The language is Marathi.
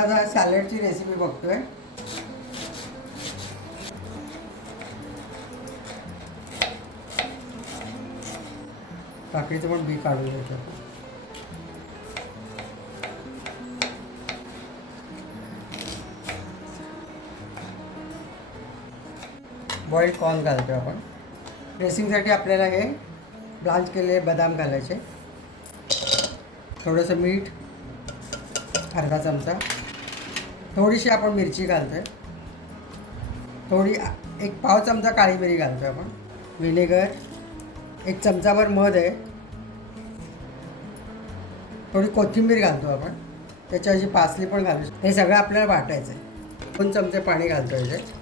आता सॅलडची रेसिपी बघतोय. काकडीचं पण बी काढून घ्यायचं. बॉइल्ड कॉर्न घालतो आपण. ड्रेसिंगसाठी आपल्याला हे ब्लांच केलेले बदाम घालायचे. थोडंसं मीठ, अर्धा चमचा. थोडीशी आपण मिरची घालतो आहे. थोडी एक पाव चमचा काळी मिरी घालतो आहे आपण. व्हिनेगर, एक चमचाभर मध आहे. थोडी कोथिंबीर घालतो आपण. त्याच्याऐवजी पासली पण घालू शकतो. हे सगळं आपल्याला वाटायचं आहे. 2 चमचे पाणी घालतो याच्यात.